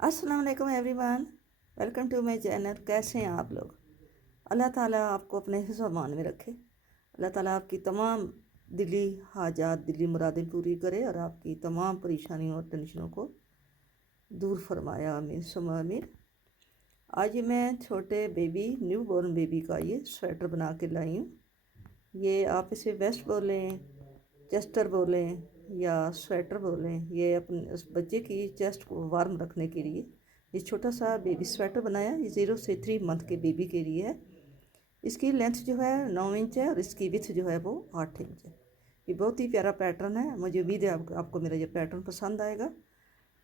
अस्सलाम वालेकुम everyone. Welcome to my channel. कैसे हैं आप लोग? अल्लाह ताला आपको अपने हिफ्ज़-ओ-अमान में रखे। अल्लाह ताला आपकी तमाम दिली हाजात, दिली मुरादें पूरी करे और आपकी तमाम परेशानियों और टेंशनों को दूर फरमाया। आमीन सुम्मा आमीन। आज ये मैं छोटे बेबी, न्यू बॉर्न बेबी का ये स्वेटर बना के लाई हूँ। ये आप इसे वेस्ट बोलें, चेस्टर बोलें या स्वेटर बोलें। ये अपने उस बच्चे की चेस्ट को वार्म रखने के लिए ये छोटा सा बेबी स्वेटर बनाया। ये 0 से 3 मंथ के बेबी के लिए है। इसकी लेंथ जो है 9 इंच है और इसकी विथ जो है वो 8 इंच है। ये बहुत ही प्यारा पैटर्न है। मुझे उम्मीद है आपको मेरा ये पैटर्न पसंद आएगा।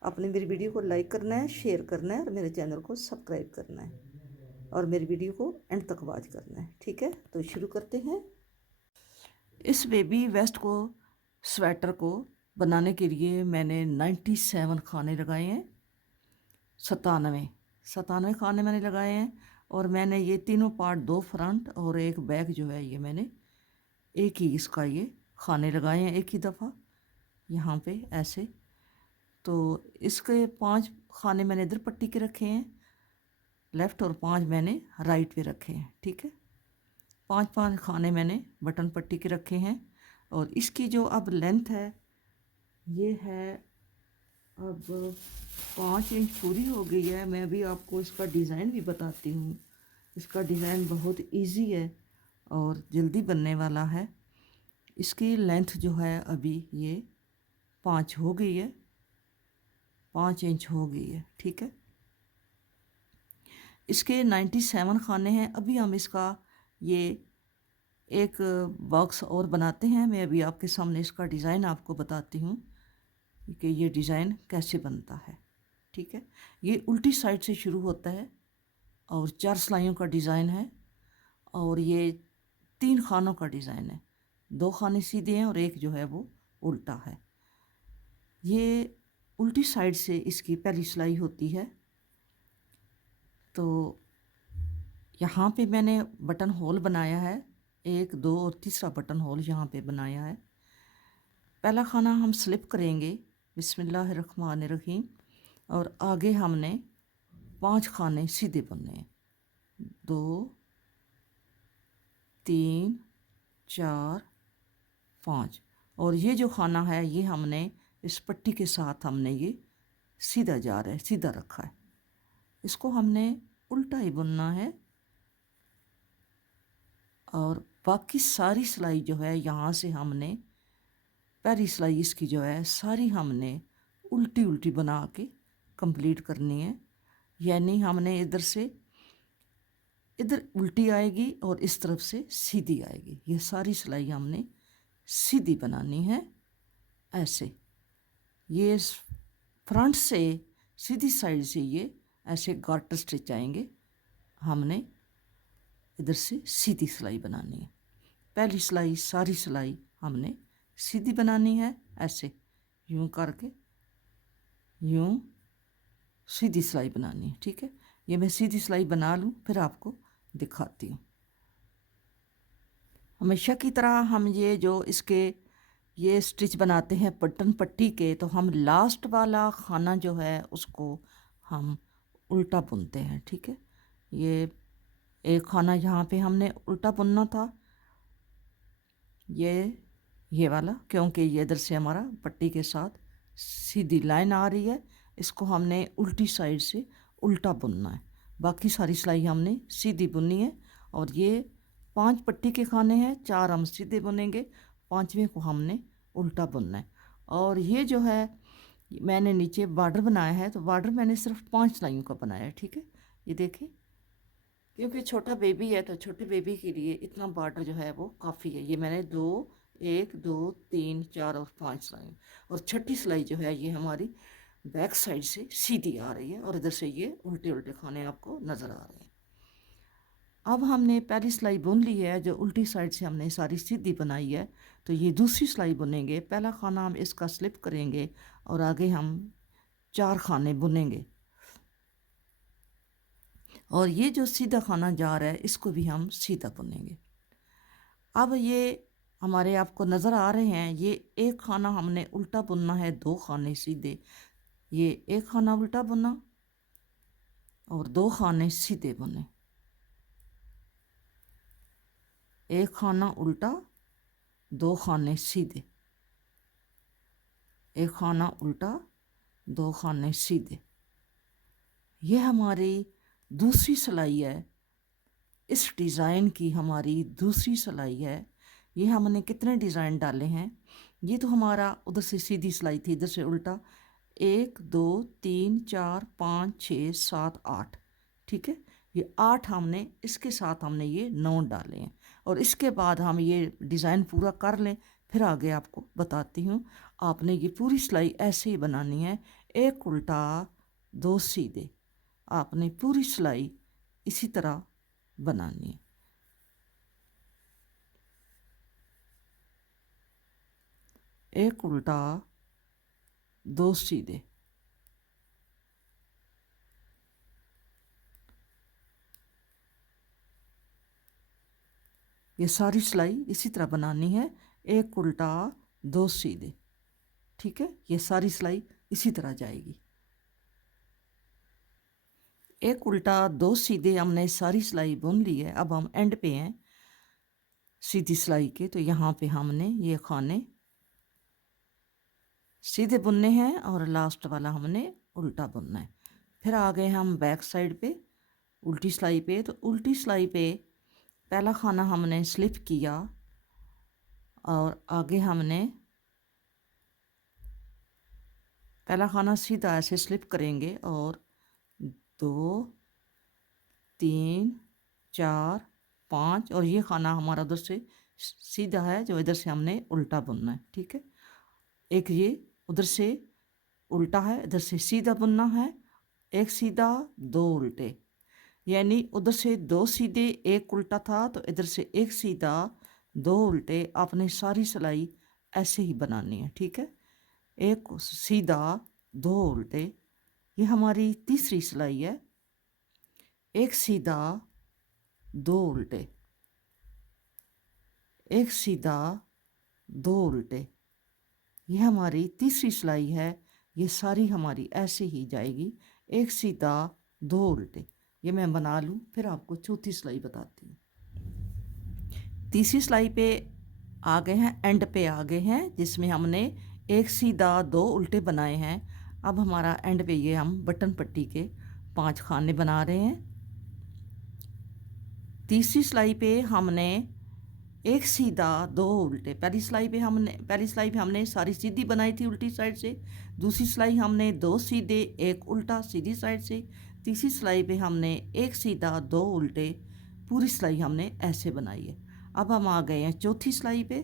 आपने मेरी वीडियो को लाइक करना है, शेयर करना है और मेरे चैनल को सब्सक्राइब करना है और मेरी वीडियो को एंड तक वॉच करना है। ठीक है, तो शुरू करते हैं। इस बेबी वेस्ट को स्वेटर को बनाने के लिए मैंने 97 खाने लगाए हैं। 97 खाने मैंने लगाए हैं और मैंने ये तीनों पार्ट, 2 फ्रंट और एक बैक जो है, ये मैंने एक ही इसका ये खाने लगाए हैं एक ही दफ़ा यहाँ पे ऐसे। तो इसके 5 खाने मैंने इधर पट्टी के रखे हैं लेफ़्ट और 5 मैंने राइट पे रखे हैं। ठीक है, 5 खाने मैंने बटन पट्टी के रखे हैं और इसकी जो अब लेंथ है ये है अब 5 इंच पूरी हो गई है। मैं अभी आपको इसका डिज़ाइन भी बताती हूँ। इसका डिज़ाइन बहुत इजी है और जल्दी बनने वाला है। इसकी लेंथ जो है अभी ये 5 हो गई है, 5 इंच हो गई है। ठीक है, इसके 97 खाने हैं। अभी हम इसका ये एक बॉक्स और बनाते हैं। मैं अभी आपके सामने इसका डिज़ाइन आपको बताती हूँ कि ये डिज़ाइन कैसे बनता है। ठीक है, ये उल्टी साइड से शुरू होता है और 4 सिलाइयों का डिज़ाइन है और ये 3 खानों का डिज़ाइन है। 2 खाने सीधे हैं और एक जो है वो उल्टा है। ये उल्टी साइड से इसकी पहली सिलाई होती है। तो यहाँ पे मैंने बटन होल बनाया है, 1, 2 और तीसरा बटन होल यहाँ पे बनाया है। पहला खाना हम स्लिप करेंगे बिस्मिल्लाहिर्रहमानिर्रहीम और आगे हमने 5 खाने सीधे बुनने हैं। 2, 3, 4, 5 और ये जो खाना है ये हमने इस पट्टी के साथ हमने ये सीधा जा रहा है, सीधा रखा है। इसको हमने उल्टा ही बुनना है और बाकी सारी सिलाई जो है यहाँ से हमने पहली सिलाई इसकी जो है सारी हमने उल्टी उल्टी बना के कंप्लीट करनी है। यानी हमने इधर से इधर उल्टी आएगी और इस तरफ से सीधी आएगी। ये सारी सिलाई हमने सीधी बनानी है ऐसे। ये फ्रंट से सीधी साइड से ये ऐसे गार्टर स्टिच आएंगे। हमने इधर से सीधी सिलाई बनानी है। पहली सिलाई सारी सिलाई हमने सीधी बनानी है ऐसे, यूं करके यूं सीधी सिलाई बनानी है। ठीक है, ये मैं सीधी सिलाई बना लूँ फिर आपको दिखाती हूँ। हमेशा की तरह हम ये जो इसके ये स्टिच बनाते हैं बटन पट्टी के, तो हम लास्ट वाला खाना जो है उसको हम उल्टा बुनते हैं। ठीक है, ये एक खाना यहाँ पे हमने उल्टा बुनना था, ये वाला, क्योंकि ये इधर से हमारा पट्टी के साथ सीधी लाइन आ रही है। इसको हमने उल्टी साइड से उल्टा बुनना है। बाकी सारी सिलाई हमने सीधी बुननी है और ये 5 पट्टी के खाने हैं, 4 हम सीधे बुनेंगे, 5वें को हमने उल्टा बुनना है। और ये जो है मैंने नीचे बॉर्डर बनाया है, तो बॉर्डर मैंने सिर्फ 5 सिलाइयों का बनाया है। ठीक है, ये देखें, क्योंकि छोटा बेबी है तो छोटे बेबी के लिए इतना बॉर्डर जो है वो काफ़ी है। ये मैंने 1, 2, 3, 4 और 5 सिलाई और छठी सिलाई जो है ये हमारी बैक साइड से सीधी आ रही है और इधर से ये उल्टे उल्टे खाने आपको नज़र आ रहे हैं। अब हमने पहली सिलाई बुन ली है, जो उल्टी साइड से हमने सारी सीधी बनाई है, तो ये दूसरी सिलाई बुनेंगे। पहला खाना हम इसका स्लिप करेंगे और आगे हम 4 खाने बुनेंगे और ये जो सीधा खाना जा रहा है इसको भी हम सीधा बुनेंगे। अब ये हमारे आपको नज़र आ रहे हैं, ये एक खाना हमने उल्टा बुनना है, 2 खाने सीधे। ये एक खाना उल्टा बुना और 2 खाने सीधे बुने, एक खाना उल्टा, 2 खाने सीधे, एक खाना उल्टा, 2 खाने सीधे। यह हमारी दूसरी सिलाई है, इस डिज़ाइन की हमारी दूसरी सिलाई है। ये हमने कितने डिज़ाइन डाले हैं, ये तो हमारा उधर से सीधी सिलाई थी, इधर से उल्टा, 1 2 3 4 5 6 7 8, ठीक है। ये 8 हमने, इसके साथ हमने ये 9 डाले हैं। और इसके बाद हम ये डिज़ाइन पूरा कर लें, फिर आगे आपको बताती हूँ। आपने ये पूरी सिलाई ऐसे ही बनानी है, एक उल्टा 2 सीधे। आपने पूरी सिलाई इसी तरह बनानी है। एक उल्टा 2 सीधे, ये सारी सिलाई इसी तरह बनानी है, एक उल्टा 2 सीधे, ठीक है। ये सारी सिलाई इसी तरह जाएगी। एक उल्टा 2 सीधे हमने सारी सिलाई बुन ली है। अब हम एंड पे हैं सीधी सिलाई के, तो यहाँ पे हमने ये खाने सीधे बुनने हैं और लास्ट वाला हमने उल्टा बुनना है। फिर आ गए हम बैक साइड पे उल्टी सिलाई पे। तो उल्टी सिलाई पे पहला खाना हमने स्लिप किया और आगे हमने पहला खाना सीधा ऐसे स्लिप करेंगे और 2 3 4 5, और ये खाना हमारा उधर से सीधा है जो इधर से हमने उल्टा बुनना है, ठीक है। एक ये उधर से उल्टा है, इधर से सीधा बुनना है, एक सीधा 2 उल्टे, यानी उधर से 2 सीधे एक उल्टा था, तो इधर से एक सीधा 2 उल्टे। आपने सारी सिलाई ऐसे ही बनानी है, ठीक है। एक सीधा 2 उल्टे, ये हमारी तीसरी सिलाई है। एक सीधा 2 उल्टे, एक सीधा 2 उल्टे, ये हमारी तीसरी सिलाई है। ये सारी हमारी ऐसे ही जाएगी, एक सीधा 2 उल्टे। ये मैं बना लूँ, फिर आपको चौथी सिलाई बताती हूँ। तीसरी सिलाई पे आ गए हैं, एंड पे आ गए हैं, जिसमें हमने एक सीधा 2 उल्टे बनाए हैं। अब हमारा एंड पे ये हम बटन पट्टी के 5 खाने बना रहे हैं। तीसरी सिलाई पे हमने एक सीधा 2 उल्टे, पहली सिलाई पे हमने सारी सीधी बनाई थी उल्टी साइड से। दूसरी सिलाई हमने 2 सीधे एक उल्टा सीधी साइड से। तीसरी सिलाई पे हमने एक सीधा 2 उल्टे, पूरी सिलाई हमने ऐसे बनाई है। अब हम आ गए हैं चौथी सिलाई पे।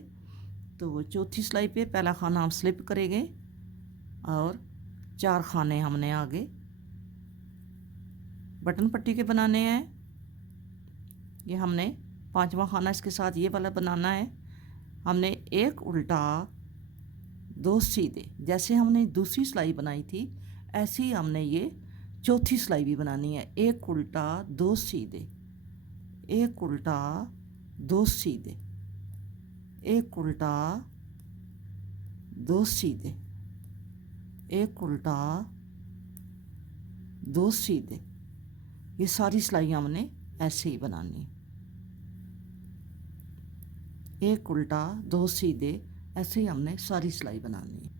तो चौथी सिलाई पे पहला खाना हम स्लिप करेंगे और 4 खाने हमने आगे बटन पट्टी के बनाने हैं। ये हमने 5वां खाना इसके साथ ये वाला बनाना है। हमने एक उल्टा 2 सीधे, जैसे हमने दूसरी सिलाई बनाई थी ऐसे ही हमने ये चौथी सिलाई भी बनानी है। एक उल्टा 2 सीधे, एक उल्टा 2 सीधे, एक उल्टा 2 सीधे, एक उल्टा 2 सीधे। ये सारी सिलाई हमने ऐसे ही बनानी है, एक उल्टा 2 सीधे, ऐसे ही हमने सारी सिलाई बनानी है।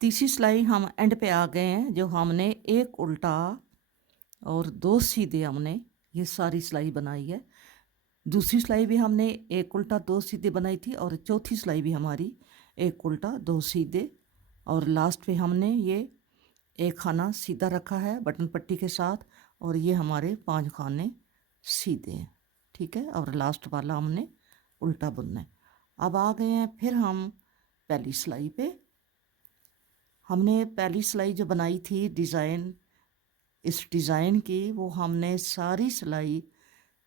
तीसरी सिलाई हम एंड पे आ गए हैं, जो हमने एक उल्टा और 2 सीधे हमने ये सारी सिलाई बनाई है। दूसरी सिलाई भी हमने एक उल्टा 2 सीधे बनाई थी और चौथी सिलाई भी हमारी एक उल्टा 2 सीधे, और लास्ट पे हमने ये एक खाना सीधा रखा है बटन पट्टी के साथ, और ये हमारे 5 खाने सीधे हैं, ठीक है। और लास्ट वाला हमने उल्टा बुनना है। अब आ गए हैं फिर हम पहली सिलाई पे। हमने पहली सिलाई जो बनाई थी डिज़ाइन, इस डिज़ाइन की, वो हमने सारी सिलाई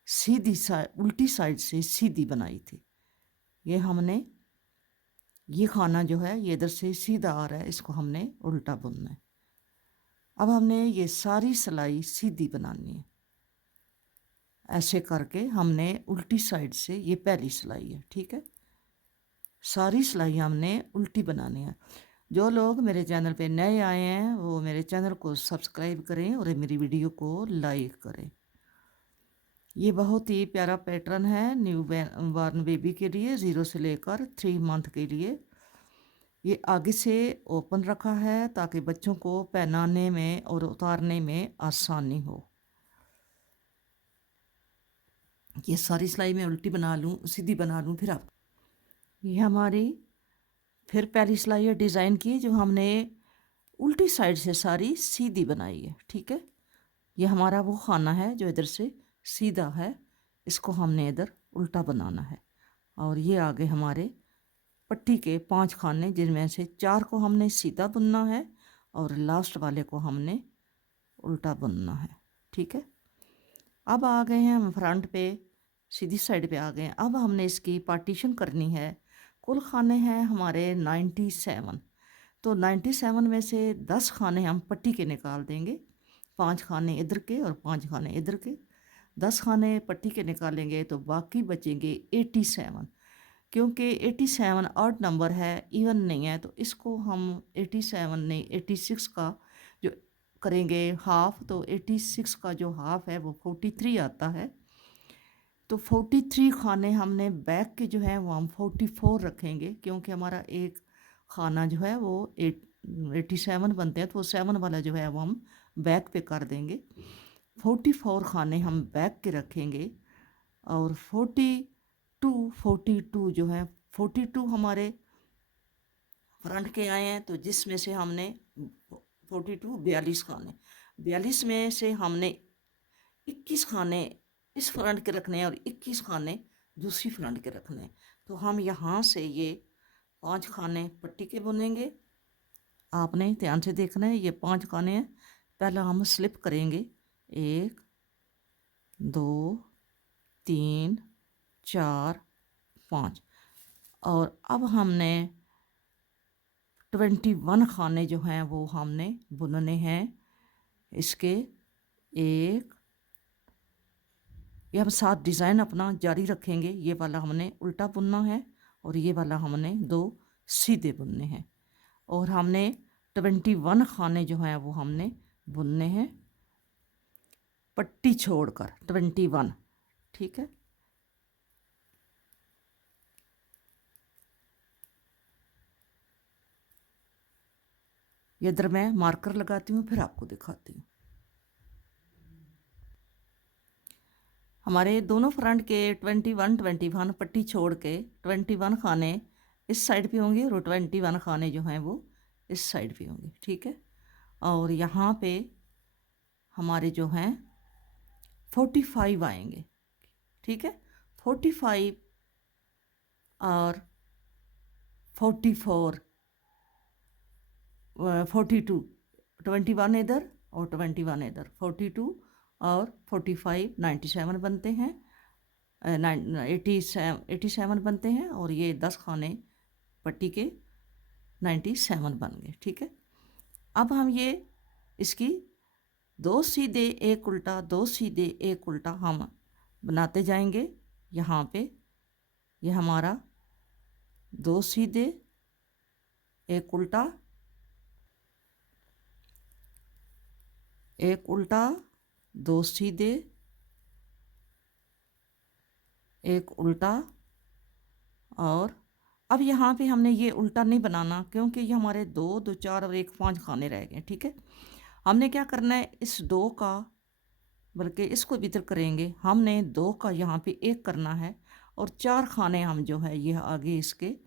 सीधी साइड उल्टी साइड से सीधी बनाई थी। ये हमने ये खाना जो है ये इधर से सीधा आ रहा है, इसको हमने उल्टा बुनना है। अब हमने ये सारी सिलाई सीधी बनानी है। ऐसे करके हमने उल्टी साइड से, ये पहली सिलाई है, ठीक है, सारी सिलाई हमने उल्टी बनानी है। जो लोग मेरे चैनल पे नए आए हैं वो मेरे चैनल को सब्सक्राइब करें और मेरी वीडियो को लाइक करें। ये बहुत ही प्यारा पैटर्न है न्यू बॉर्न बेबी के लिए, 0 से लेकर 3 मंथ के लिए। ये आगे से ओपन रखा है ताकि बच्चों को पहनाने में और उतारने में आसानी हो। ये सारी सिलाई मैं उल्टी बना लूँ, सीधी बना लूँ फिर आप। ये हमारी फिर पहली सिलाई है डिज़ाइन की, जो हमने उल्टी साइड से सारी सीधी बनाई है। ठीक है, ये हमारा वो खाना है जो इधर से सीधा है, इसको हमने इधर उल्टा बनाना है। और ये आगे हमारे पट्टी के 5 खाने, जिनमें से 4 को हमने सीधा बुनना है और लास्ट वाले को हमने उल्टा बुनना है। ठीक है, अब आ गए हैं हम फ्रंट पे, सीधी साइड पे आ गए हैं। अब हमने इसकी पार्टीशन करनी है। कुल खाने हैं हमारे 97, तो 97 में से 10 खाने हम पट्टी के निकाल देंगे, 5 खाने इधर के और 5 खाने इधर के। 10 खाने पट्टी के निकालेंगे तो बाकी बचेंगे 87। क्योंकि 87 ऑड नंबर है, इवन नहीं है, तो इसको हम 87 नहीं 86 का जो करेंगे हाफ, तो 86 का जो हाफ है वो 43 आता है। तो 43 खाने हमने बैक के जो है वो हम 44 रखेंगे, क्योंकि हमारा एक खाना जो है वो 87 बनते हैं, तो वो 7 वाला जो है वो हम बैक पे कर देंगे। 44 खाने हम बैक के रखेंगे और 42 जो है 42 हमारे फ्रंट के आए हैं, तो जिसमें से हमने 42 खाने, 42 में से हमने 21 खाने इस फ्रंट के रखने हैं और 21 खाने दूसरी फ्रंट के रखने हैं। तो हम यहाँ से ये 5 खाने पट्टी के बुनेंगे। आपने ध्यान से देखना है, ये 5 खाने हैं। पहला हम स्लिप करेंगे, 1 2 3 4 5, और अब हमने 21 खाने जो हैं वो हमने बुनने हैं इसके। एक, ये हम 7 डिज़ाइन अपना जारी रखेंगे। ये वाला हमने उल्टा बुनना है और ये वाला हमने 2 सीधे बुनने हैं, और हमने 21 खाने जो हैं वो हमने बुनने हैं पट्टी छोड़कर 21। ठीक है, ये इधर मैं मार्कर लगाती हूँ फिर आपको दिखाती हूँ। हमारे दोनों फ्रंट के 21 पट्टी छोड़ के 21 खाने इस साइड पे होंगे और 21 खाने जो हैं वो इस साइड पे होंगे। ठीक है, और यहाँ पे हमारे जो हैं 45 आएंगे। ठीक है, 45 और 44 42, 21 इधर और 21 इधर, 42 और 45 97 बनते हैं, 87 बनते हैं, और ये 10 खाने पट्टी के 97 बन गए। ठीक है, अब हम ये इसकी 2 सीधे 1 उल्टा 2 सीधे 1 उल्टा हम बनाते जाएंगे। यहाँ पे ये हमारा 2 सीधे 1 उल्टा, 1 उल्टा 2 सीधे 1 उल्टा। और अब यहाँ पे हमने ये उल्टा नहीं बनाना, क्योंकि ये हमारे 2 2 4 और 1 5 खाने रह गए। ठीक है, हमने क्या करना है, इस 2 का, बल्कि इसको भी इधर करेंगे, हमने 2 का यहाँ पे 1 करना है, और 4 खाने हम जो है ये आगे इसके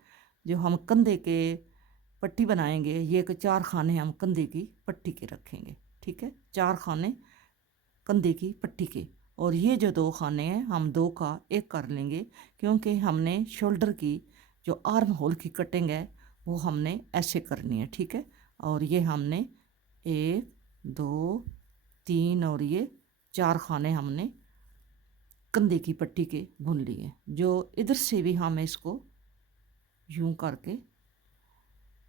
जो हम कंधे के पट्टी बनाएंगे, ये 4 खाने हम कंधे की पट्टी के रखेंगे। ठीक है, 4 खाने कंधे की पट्टी के, और ये जो 2 खाने हैं हम 2 का 1 कर लेंगे, क्योंकि हमने शोल्डर की जो आर्म होल की कटिंग है वो हमने ऐसे करनी है। ठीक है, और ये हमने 1 2 3 और ये 4 खाने हमने कंधे की पट्टी के बुन लिए। जो इधर से भी हम इसको यूं करके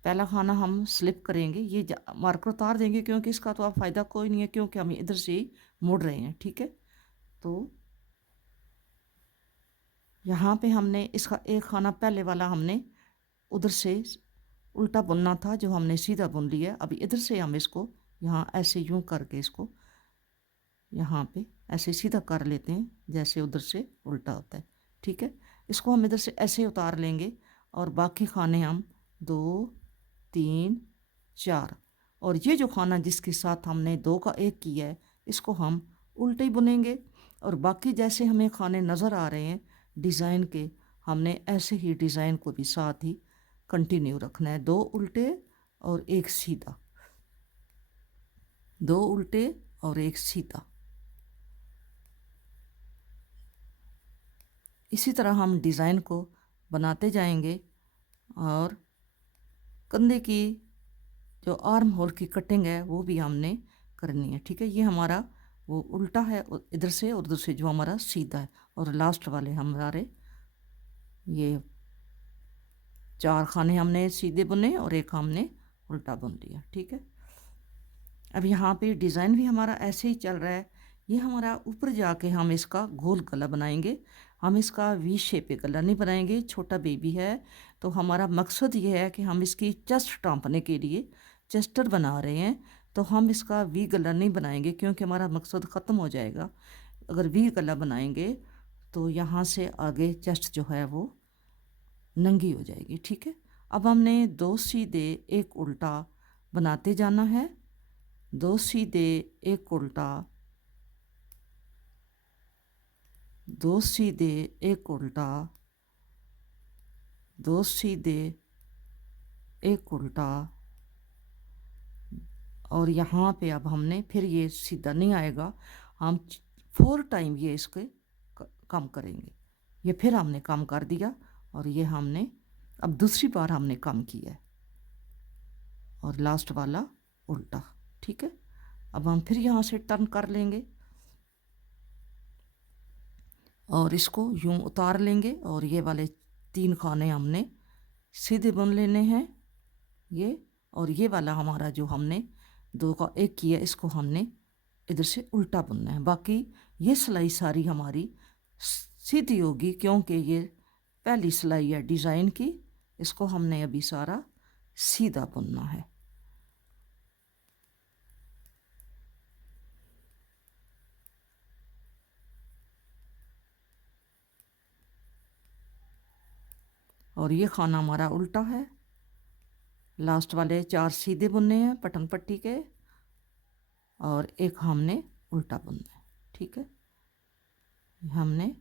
पहला खाना हम स्लिप करेंगे, ये मार्कर उतार देंगे, क्योंकि इसका तो आप फ़ायदा कोई नहीं है, क्योंकि हम इधर से ही मुड़ रहे हैं। ठीक है, तो यहाँ पे हमने इसका एक खाना पहले वाला हमने उधर से उल्टा बुनना था जो हमने सीधा बुन लिया। अभी इधर से हम इसको यहाँ ऐसे यूं करके इसको यहाँ पे ऐसे सीधा कर लेते हैं जैसे उधर से उल्टा होता है। ठीक है, इसको हम इधर से ऐसे उतार लेंगे और बाकी खाने हम 2 3 4, और ये जो खाना जिसके साथ हमने 2 का 1 किया है इसको हम उल्टे ही बुनेंगे। और बाकी जैसे हमें खाने नज़र आ रहे हैं डिज़ाइन के, हमने ऐसे ही डिज़ाइन को भी साथ ही कंटिन्यू रखना है। 2 उल्टे और 1 सीधा, 2 उल्टे और 1 सीधा। इसी तरह हम डिज़ाइन को बनाते जाएंगे। और कंधे की जो आर्म होल की कटिंग है वो भी हमने करनी है। ठीक है, ये हमारा वो उल्टा है इधर से, और उधर से जो हमारा सीधा है। और लास्ट वाले हमारे ये 4 खाने हमने सीधे बुने और 1 हमने उल्टा बुन लिया। ठीक है, अब यहाँ पे डिज़ाइन भी हमारा ऐसे ही चल रहा है। ये हमारा ऊपर जाके हम इसका गोल गला बनाएंगे। हम इसका वी शेप पे गला नहीं बनाएंगे, छोटा बेबी है तो हमारा मकसद ये है कि हम इसकी चेस्ट टाँपने के लिए चेस्टर बना रहे हैं, तो हम इसका वी गला नहीं बनाएंगे क्योंकि हमारा मकसद ख़त्म हो जाएगा। अगर वी गला बनाएंगे तो यहाँ से आगे चेस्ट जो है वो नंगी हो जाएगी। ठीक है, अब हमने 2 सीधे 1 उल्टा बनाते जाना है। 2 सीधे 1 उल्टा, 2 सीधे 1 उल्टा, 2 सीधे 1 उल्टा। और यहाँ पे अब हमने फिर ये सीधा नहीं आएगा, हम 4 टाइम ये इसके कम करेंगे। ये फिर हमने कम कर दिया और ये हमने अब दूसरी बार हमने कम किया है और लास्ट वाला उल्टा। ठीक है, अब हम फिर यहाँ से टर्न कर लेंगे और इसको यूं उतार लेंगे और ये वाले 3 खाने हमने सीधे बुन लेने हैं ये। और ये वाला हमारा जो हमने 2 का 1 किया इसको हमने इधर से उल्टा बुनना है। बाकी ये सिलाई सारी हमारी सीधी होगी क्योंकि ये पहली सिलाई है डिज़ाइन की, इसको हमने अभी सारा सीधा बुनना है। और ये खाना हमारा उल्टा है। लास्ट वाले 4 सीधे बुनने हैं पटन पट्टी के और 1 हमने उल्टा बुनना है। ठीक है, हमने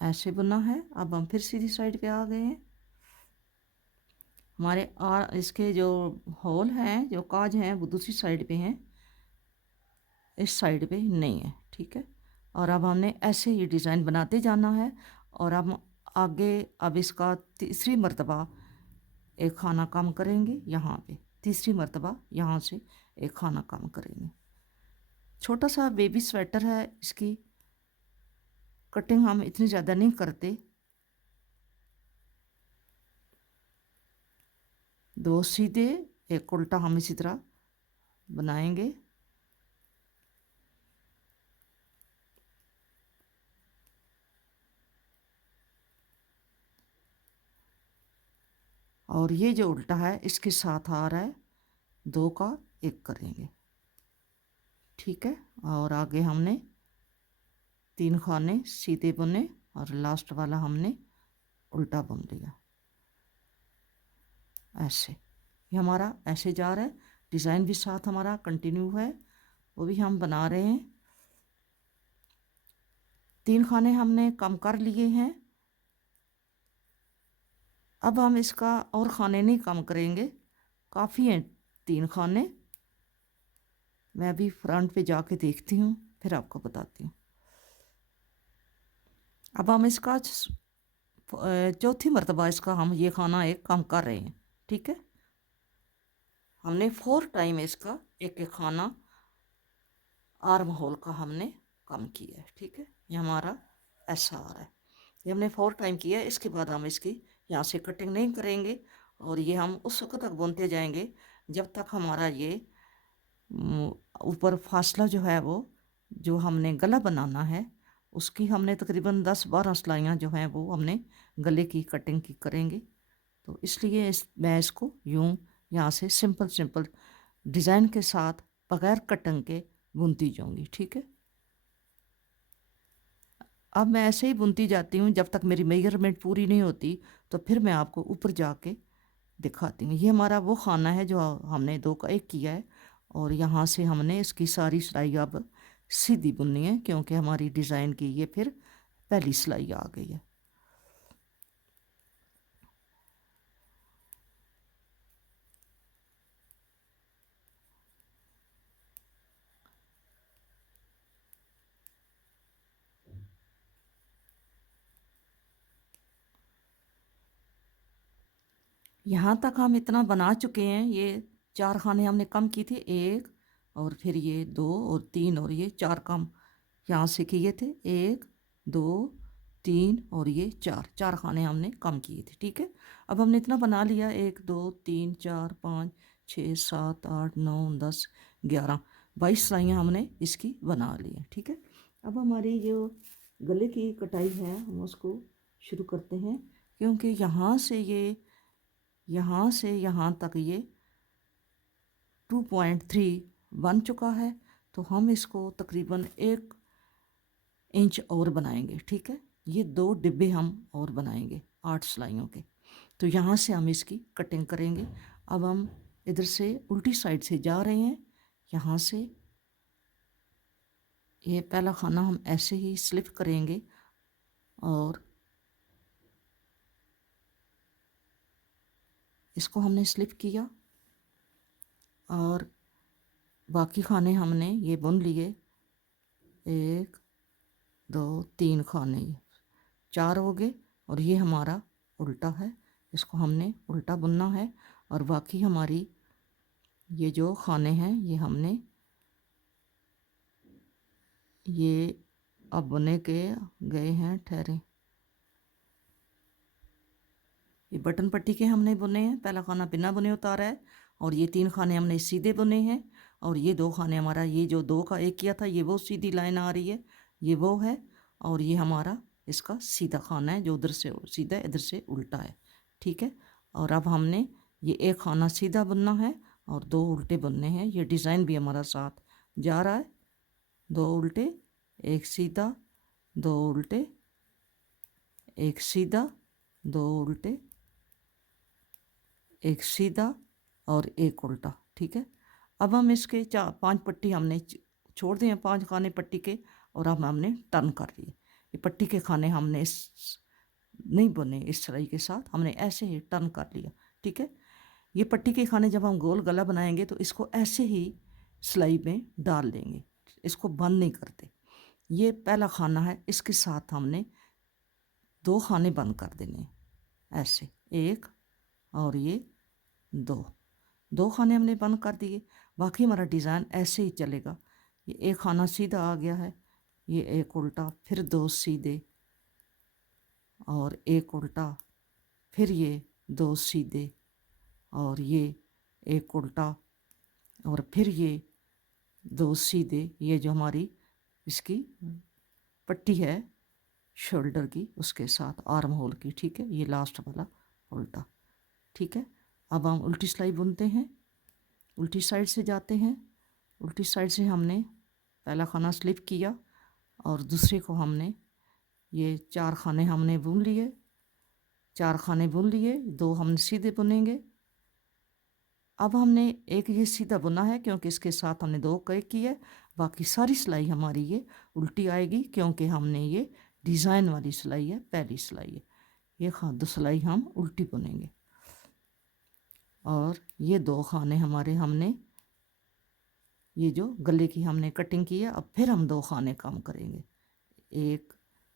ऐसे बुना है। अब हम फिर सीधी साइड पे आ गए हैं। हमारे इसके जो होल हैं, जो काज हैं वो दूसरी साइड पे हैं, इस साइड पे नहीं है। ठीक है, और अब हमने ऐसे ही डिज़ाइन बनाते जाना है। और अब आगे अब इसका तीसरी मर्तबा 1 खाना कम करेंगे यहाँ पे, तीसरी मर्तबा यहाँ से 1 खाना कम करेंगे। छोटा सा बेबी स्वेटर है, इसकी कटिंग हम इतनी ज़्यादा नहीं करते। 2 सीधे 1 उल्टा हम इसी तरह बनाएंगे। और ये जो उल्टा है इसके साथ आ रहा है 2 का 1 करेंगे। ठीक है, और आगे हमने 3 खाने सीधे बुने और लास्ट वाला हमने उल्टा बुन लिया ऐसे। ये हमारा ऐसे जा रहा है। डिज़ाइन भी साथ हमारा कंटिन्यू है, वो भी हम बना रहे हैं। 3 खाने हमने कम कर लिए हैं। अब हम इसका और खाने नहीं कम करेंगे, काफ़ी हैं 3 खाने। मैं अभी फ्रंट पे जाके देखती हूँ फिर आपको बताती हूँ। अब हम इसका चौथी मर्तबा इसका हम ये खाना 1 कम कर रहे हैं। ठीक है, हमने 4 टाइम इसका 1 खाना आर्म होल का हमने कम किया है। ठीक है, ये हमारा ऐसा आ रहा है। ये हमने 4 टाइम किया है। इसके बाद हम इसकी यहाँ से कटिंग नहीं करेंगे और ये हम उस वक्त तक बुनते जाएंगे जब तक हमारा ये ऊपर फासला जो है वो जो हमने गला बनाना है उसकी हमने तकरीबन 10-12 सिलाइयाँ जो हैं वो हमने गले की कटिंग की करेंगे। तो इसलिए मैं इसको यूँ यहाँ से सिंपल सिंपल डिज़ाइन के साथ बगैर कटिंग के बुनती जाऊँगी। ठीक है, अब मैं ऐसे ही बुनती जाती हूँ जब तक मेरी मेजरमेंट पूरी नहीं होती, तो फिर मैं आपको ऊपर जाके दिखाती हूँ। ये हमारा वो खाना है जो हमने 2 का 1 किया है, और यहाँ से हमने इसकी सारी सिलाई अब सीधी बुननी है, क्योंकि हमारी डिज़ाइन की ये फिर पहली सिलाई आ गई है। यहाँ तक हम इतना बना चुके हैं। ये 4 खाने हमने कम की थी, 1 और फिर ये 2 और 3 और ये 4 कम यहाँ से किए थे, 1 2 3 और ये 4 खाने हमने कम किए थे। ठीक है, अब हमने इतना बना लिया, 1 2 3 4 5 6 7 8 9 10 11 22 सिलाइयाँ हमने इसकी बना ली है। ठीक है, अब हमारी जो गले की कटाई है हम उसको शुरू करते हैं, क्योंकि यहाँ से यहाँ तक ये 2.3 बन चुका है, तो हम इसको तकरीबन 1 इंच और बनाएंगे। ठीक है, ये 2 डिब्बे हम और बनाएंगे 8 सिलाइयों के। तो यहाँ से हम इसकी कटिंग करेंगे। अब हम इधर से उल्टी साइड से जा रहे हैं, यहाँ से ये पहला खाना हम ऐसे ही स्लिप करेंगे और इसको हमने स्लिप किया, और बाकी खाने हमने ये बुन लिए, 1 2 3 खाने, 4 हो गए, और ये हमारा उल्टा है, इसको हमने उल्टा बुनना है। और बाकी हमारी ये जो खाने हैं ये हमने ये अब बुने के गए हैं, ठहरे, ये बटन पट्टी के हमने बुने हैं। पहला खाना बिना बुने उतारा है, और ये 3 खाने हमने सीधे बुने हैं, और ये 2 खाने हमारा, ये जो 2 का 1 किया था ये वो सीधी लाइन आ रही है, ये वो है, और ये हमारा इसका सीधा खाना है जो उधर से सीधा इधर से उल्टा है। ठीक है, और अब हमने ये 1 खाना सीधा बुनना है और 2 उल्टे बुनने हैं। ये डिज़ाइन भी हमारा साथ जा रहा है, 2 उल्टे 1 सीधा, 2 उल्टे 1 सीधा, 2 उल्टे 1 सीधा और 1 उल्टा। ठीक है, अब हम इसके 5 पट्टी हमने छोड़ दिए, 5 खाने पट्टी के, और अब हमने टर्न कर लिए। ये पट्टी के खाने हमने इस नहीं बुने, इस सिलाई के साथ हमने ऐसे ही टर्न कर लिया। ठीक है, ये पट्टी के खाने जब हम गोल गला बनाएंगे तो इसको ऐसे ही सिलाई में डाल देंगे, इसको बंद नहीं करते। ये पहला खाना है, इसके साथ हमने 2 खाने बंद कर देने, ऐसे 1 और ये 2 खाने हमने बंद कर दिए। बाकी हमारा डिज़ाइन ऐसे ही चलेगा। ये 1 खाना सीधा आ गया है, ये 1 उल्टा, फिर 2 सीधे और 1 उल्टा, फिर ये 2 सीधे और ये 1 उल्टा, और फिर ये 2 सीधे। ये जो हमारी इसकी पट्टी है शोल्डर की, उसके साथ आर्म होल की। ठीक है, ये लास्ट वाला उल्टा। ठीक है, अब हम उल्टी सिलाई बुनते हैं, उल्टी साइड से जाते हैं। उल्टी साइड से हमने पहला खाना स्लिप किया, और दूसरे को हमने ये 4 खाने हमने बुन लिए, 4 खाने बुन लिए, 2 हम सीधे बुनेंगे। अब हमने एक ये सीधा बुना है क्योंकि इसके साथ हमने 2 कई की है। बाकी सारी सिलाई हमारी ये उल्टी आएगी, क्योंकि हमने ये डिज़ाइन वाली सिलाई है, पहली सिलाई है। ये खाद सिलाई हम उल्टी बुनेंगे, और ये 2 खाने हमारे हमने ये जो गले की हमने कटिंग की है, अब फिर हम 2 खाने कम करेंगे, एक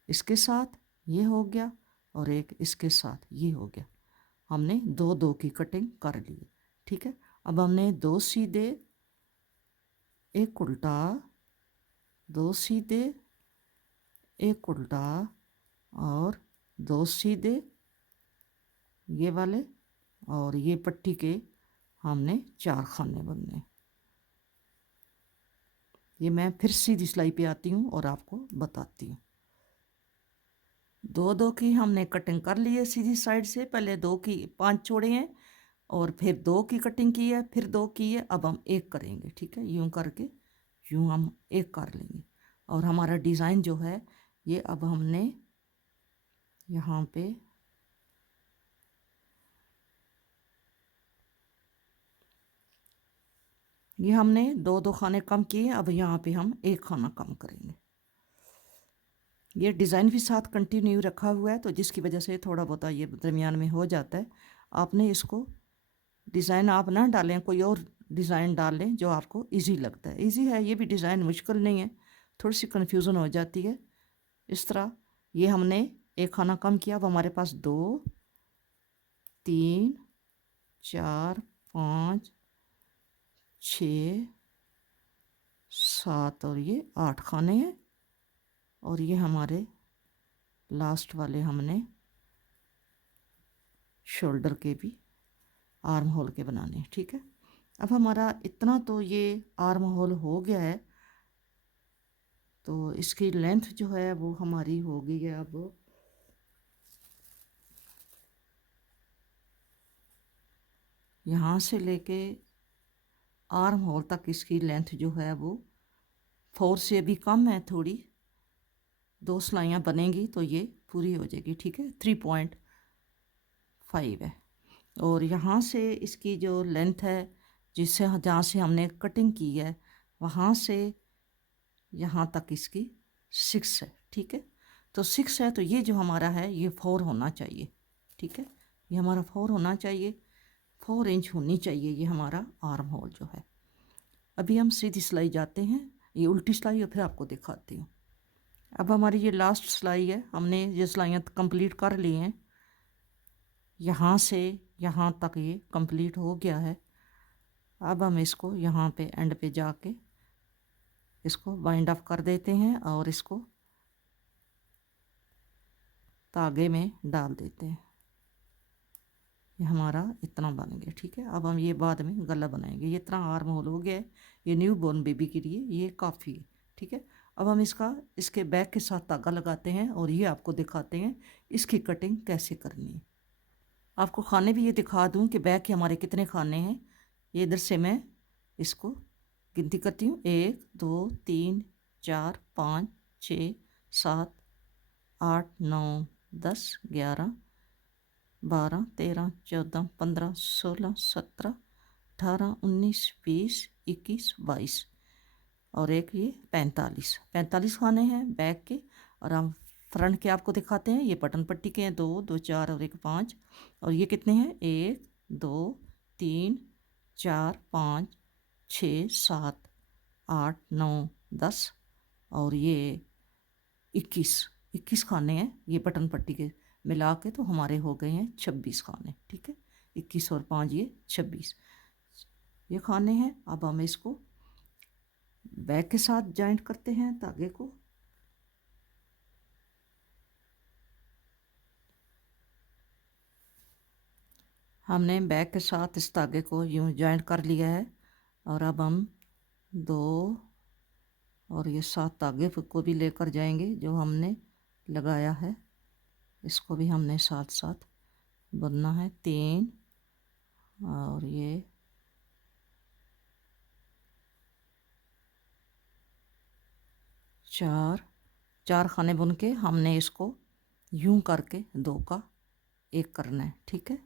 इसके साथ ये हो गया और एक इसके साथ ये हो गया। हमने 2 की कटिंग कर ली है। ठीक है, अब हमने 2 सीधे 1 उल्टा, 2 सीधे 1 उल्टा और 2 सीधे ये वाले, और ये पट्टी के हमने 4 खाने बुनने। ये मैं फिर सीधी सिलाई पे आती हूँ और आपको बताती हूँ। दो दो की हमने कटिंग कर ली है सीधी साइड से, पहले दो की 5 छोड़े हैं और फिर दो की कटिंग की है, फिर दो की है, अब हम एक करेंगे। ठीक है, यूं करके यूं हम एक कर लेंगे और हमारा डिज़ाइन जो है ये अब हमने यहाँ पे ये हमने दो दो खाने कम किए, अब यहाँ पे हम एक खाना कम करेंगे। ये डिज़ाइन भी साथ कंटिन्यू रखा हुआ है तो जिसकी वजह से थोड़ा बहुत ये दरमियान में हो जाता है। आपने इसको डिज़ाइन आप ना डालें, कोई और डिज़ाइन डाल लें जो आपको इजी लगता है। इजी है, ये भी डिज़ाइन मुश्किल नहीं है, थोड़ी सी कन्फ्यूज़न हो जाती है। इस तरह ये हमने एक खाना कम किया, अब हमारे पास 2 3 4 5 6 7 और ये 8 खाने हैं और ये हमारे लास्ट वाले हमने शोल्डर के भी आर्म होल के बनाने हैं। ठीक है, अब हमारा इतना तो ये आर्म होल हो गया है, तो इसकी लेंथ जो है वो हमारी हो गई है अब यहाँ से लेके आर्म होल तक इसकी लेंथ जो है वो 4 से भी कम है थोड़ी, 2 सिलाइयाँ बनेंगी तो ये पूरी हो जाएगी। ठीक है, 3.5 है और यहाँ से इसकी जो लेंथ है जिससे जहाँ से हमने कटिंग की है वहाँ से यहाँ तक इसकी 6 है। ठीक है, तो 6 है तो ये जो हमारा है ये 4 होना चाहिए। ठीक है, ये हमारा 4 होना चाहिए, 4 इंच होनी चाहिए ये हमारा आर्म होल जो है। अभी हम सीधी सिलाई जाते हैं, ये उल्टी सिलाई और फिर आपको दिखाती हूँ। अब हमारी ये लास्ट सिलाई है, हमने ये सिलाइयाँ कंप्लीट कर ली हैं, यहाँ से यहाँ तक ये कंप्लीट हो गया है। अब हम इसको यहाँ पे एंड पे जाके इसको वाइंड अप कर देते हैं और इसको धागे में डाल देते हैं। ये हमारा इतना बन गया। ठीक है, अब हम ये बाद में गला बनाएंगे। ये इतना आर्म होल हो गया है, ये न्यू बॉर्न बेबी के लिए ये काफ़ी है। ठीक है, अब हम इसके बैक के साथ धागा लगाते हैं और ये आपको दिखाते हैं इसकी कटिंग कैसे करनी है। आपको खाने भी ये दिखा दूँ कि बैक के हमारे कितने खाने हैं। ये इधर से मैं इसको गिनती करती हूँ, 1 2 3 4 5 6 7 8 9 10 11 12 13 14 15 16 17 18 19 20 21 22 और एक ये 45 खाने हैं बैक के। और हम फ्रंट के आपको दिखाते हैं, ये बटन पट्टी के हैं, 2 2 4 और एक 5। और ये कितने हैं, 1 2 3 4 5 6 7 8 9 10 और ये 21 खाने हैं ये बटन पट्टी के मिला के, तो हमारे हो गए हैं 26 खाने। ठीक है, 21 और 5 ये 26 ये खाने हैं। अब हम इसको बैक के साथ जॉइंट करते हैं धागे को। हमने बैक के साथ इस धागे को यूं जॉइंट कर लिया है और अब हम 2 और ये 7 धागे को भी लेकर जाएंगे जो हमने लगाया है, इसको भी हमने साथ साथ बुनना है। 3 और ये 4 खाने बुन के हमने इसको यूं करके 2 का 1 करना है। ठीक है,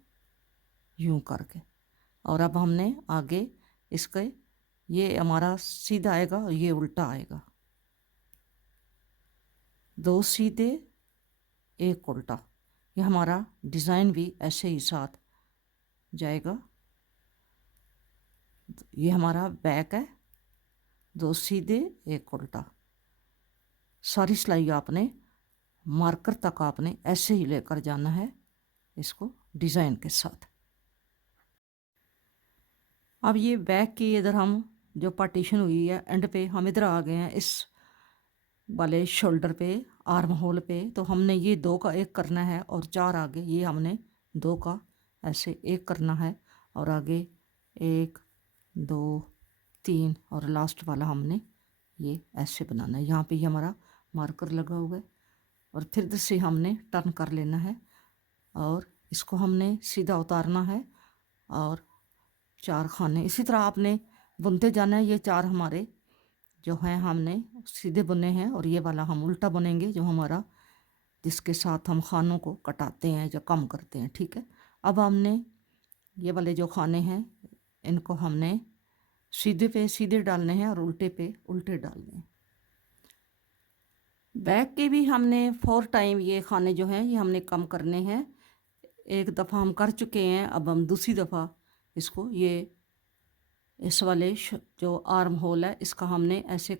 यूं करके। और अब हमने आगे इसके ये हमारा सीधा आएगा और ये उल्टा आएगा, 2 सीधे 1 उल्टा। ये हमारा डिज़ाइन भी ऐसे ही साथ जाएगा। ये हमारा बैक है, 2 सीधे 1 उल्टा। सारी सिलाई आपने मार्कर तक आपने ऐसे ही लेकर जाना है इसको डिज़ाइन के साथ। अब ये बैक की इधर हम जो पार्टीशन हुई है एंड पे हम इधर आ गए हैं, इस वाले शोल्डर पे आर्म होल पे। तो हमने ये 2 का 1 करना है और 4 आगे ये हमने 2 का ऐसे 1 करना है और आगे 1 2 3 और लास्ट वाला हमने ये ऐसे बनाना है। यहाँ पे ये हमारा मार्कर लगा हुआ है और फिर इधर से हमने टर्न कर लेना है और इसको हमने सीधा उतारना है और 4 खाने इसी तरह आपने बुनते जाना है। ये 4 हमारे जो हैं हमने सीधे बुने हैं और ये वाला हम उल्टा बुनेंगे जो हमारा जिसके साथ हम खानों को कटाते हैं या कम करते हैं। ठीक है, अब हमने ये वाले जो खाने हैं इनको हमने सीधे पे सीधे डालने हैं और उल्टे पे उल्टे डालने हैं। बैक के भी हमने 4 टाइम ये खाने जो हैं ये हमने कम करने हैं। एक दफ़ा हम कर चुके हैं, अब हम दूसरी दफ़ा इसको ये इस वाले जो आर्म होल है इसका हमने ऐसे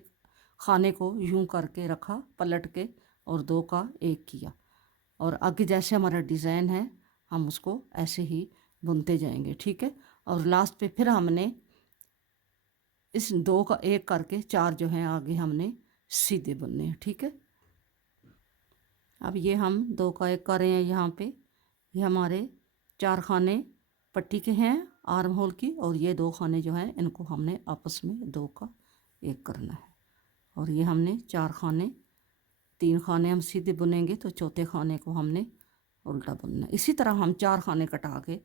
खाने को यूं करके रखा पलट के और 2 का 1 किया और आगे जैसे हमारा डिज़ाइन है हम उसको ऐसे ही बुनते जाएंगे। ठीक है, और लास्ट पे फिर हमने इस 2 का 1 करके 4 जो हैं आगे हमने सीधे बुनने हैं। ठीक है, अब ये हम 2 का 1 कर रहे हैं यहाँ पे। ये हमारे 4 खाने पट्टी के हैं आर्म होल की और ये 2 खाने जो हैं इनको हमने आपस में 2 का 1 करना है और ये हमने 4 खाने 3 खाने हम सीधे बुनेंगे तो चौथे खाने को हमने उल्टा बुनना है। इसी तरह हम 4 खाने कटा के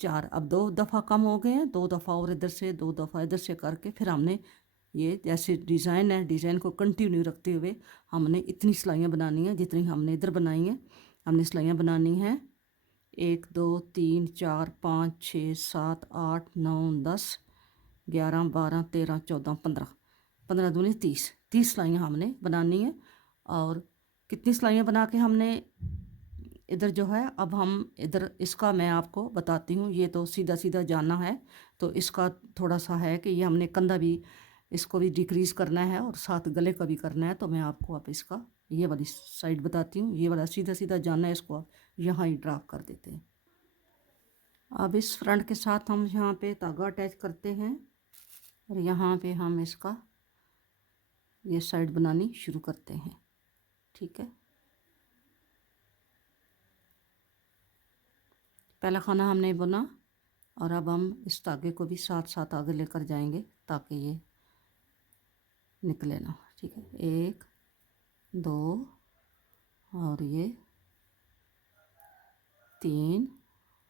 4 अब 2 दफ़ा कम हो गए हैं, 2 दफ़ा और इधर से 2 दफ़ा इधर से करके फिर हमने ये जैसे डिज़ाइन है डिज़ाइन को कंटिन्यू रखते हुए हमने इतनी सिलाइयाँ बनानी है जितनी हमने इधर बनाई हैं। हमने सिलाइयाँ बनानी हैं 1 2 3 4 5 6 7 8 9 10 11 12 13 14 15 15 दूनी 30 सिलाइयाँ हमने बनानी है। और कितनी सिलाइयाँ बना के हमने इधर जो है अब हम इधर इसका मैं आपको बताती हूँ। ये तो सीधा सीधा जाना है तो इसका थोड़ा सा है कि ये हमने कंधा भी इसको भी डिक्रीज़ करना है और साथ गले का भी करना है। तो मैं आपको अब इसका ये वाली साइड बताती हूँ। ये वाला सीधा सीधा जाना है, इसको आप यहाँ ही ड्रा कर देते हैं। अब इस फ्रंट के साथ हम यहाँ पे धागा अटैच करते हैं और यहाँ पे हम इसका ये साइड बनानी शुरू करते हैं। ठीक है, पहला खाना हमने बुना और अब हम इस धागे को भी साथ साथ आगे लेकर जाएंगे ताकि ये निकले ना। ठीक है, 1 2 और ये 3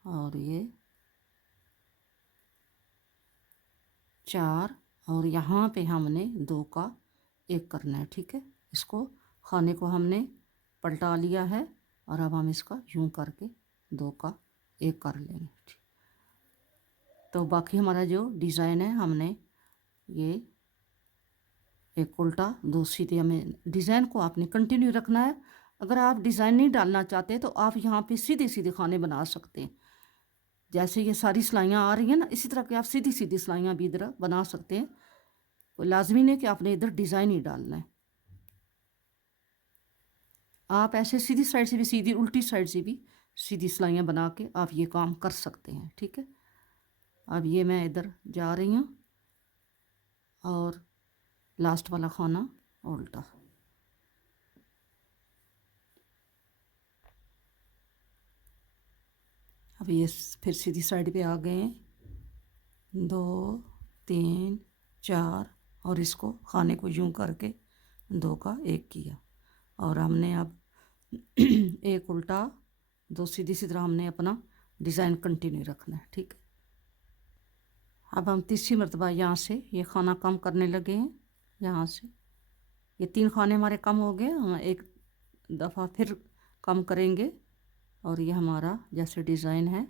और ये 4 और यहाँ पे हमने 2 का 1 करना है। ठीक है, इसको खाने को हमने पलटा लिया है और अब हम इसका यूं करके 2 का 1 कर लेंगे। तो बाकी हमारा जो डिज़ाइन है हमने ये एक उल्टा 2 सीधे, हमें डिज़ाइन को आपने कंटिन्यू रखना है। अगर आप डिज़ाइन नहीं डालना चाहते तो आप यहाँ पे सीधे सीधे खाने बना सकते हैं। जैसे ये सारी सिलाइयाँ आ रही हैं ना, इसी तरह की आप सीधी सीधी सिलाइयाँ भी इधर बना सकते हैं। कोई लाजमी नहीं कि आपने इधर डिज़ाइन ही डालना है। आप ऐसे सीधी साइड से भी सीधी उल्टी साइड से भी सीधी सिलाइयाँ बना के आप ये काम कर सकते हैं। ठीक है, अब ये मैं इधर जा रही हूँ और लास्ट वाला खाना उल्टा। अब ये फिर सीधी साइड पे आ गए हैं 2 3 4 और इसको खाने को यूं करके 2 का 1 किया और हमने अब एक उल्टा 2 सीधी सी तरह हमने अपना डिज़ाइन कंटिन्यू रखना है। ठीक है, अब हम तीसरी मरतबा यहाँ से ये खाना कम करने लगे हैं। यहाँ से ये 3 खाने हमारे कम हो गए, हम एक दफ़ा फिर कम करेंगे और ये हमारा जैसे डिज़ाइन है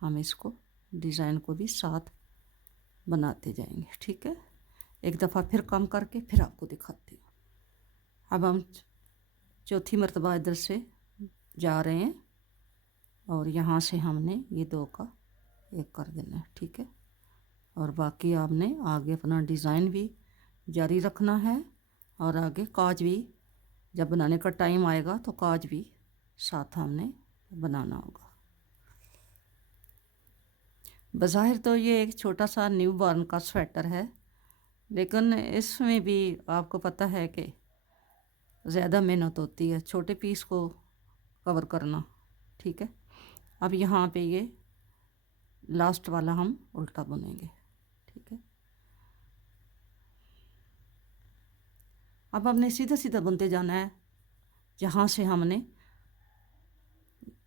हम इसको डिज़ाइन को भी साथ बनाते जाएंगे। ठीक है, एक दफ़ा फिर कम करके फिर आपको दिखाती हूँ। अब हम चौथी मरतबा इधर से जा रहे हैं और यहाँ से हमने ये 2 का 1 कर देना है। ठीक है, और बाकी आपने आगे अपना डिज़ाइन भी जारी रखना है और आगे काज भी जब बनाने का टाइम आएगा तो काज भी साथ हमने बनाना होगा। बज़ाहिर तो ये एक छोटा सा न्यू बॉर्न का स्वेटर है, लेकिन इसमें भी आपको पता है कि ज़्यादा मेहनत होती है छोटे पीस को कवर करना। ठीक है, अब यहाँ पे ये लास्ट वाला हम उल्टा बुनेंगे। ठीक है, अब हमने सीधा सीधा बुनते जाना है जहाँ से हमने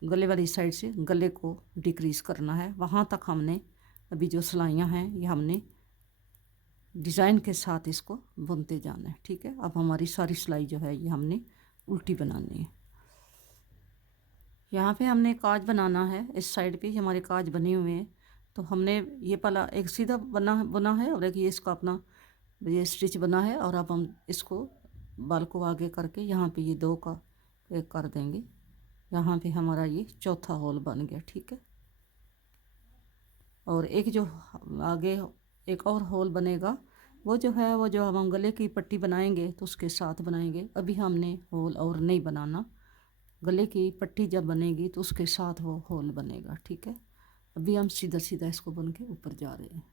गले वाली साइड से गले को डिक्रीज़ करना है, वहाँ तक हमने अभी जो सिलाइयाँ हैं ये हमने डिज़ाइन के साथ इसको बुनते जाना है। ठीक है, अब हमारी सारी सिलाई जो है ये हमने उल्टी बनानी है। यहाँ पे हमने काज बनाना है, इस साइड पे हमारे काज बने हुए हैं, तो हमने ये पहला एक सीधा बुना है और एक ये इसका अपना ये स्टिच बना है, और अब हम इसको बाल को आगे करके यहाँ पे ये 2 का एक कर देंगे। यहाँ पे हमारा ये चौथा होल बन गया। ठीक है, और एक जो आगे एक और होल बनेगा वो जो है वो जो हम गले की पट्टी बनाएंगे तो उसके साथ बनाएंगे। अभी हमने होल और नहीं बनाना, गले की पट्टी जब बनेगी तो उसके साथ वो होल बनेगा। ठीक है, अभी हम सीधा सीधा इसको बुन के ऊपर जा रहे हैं।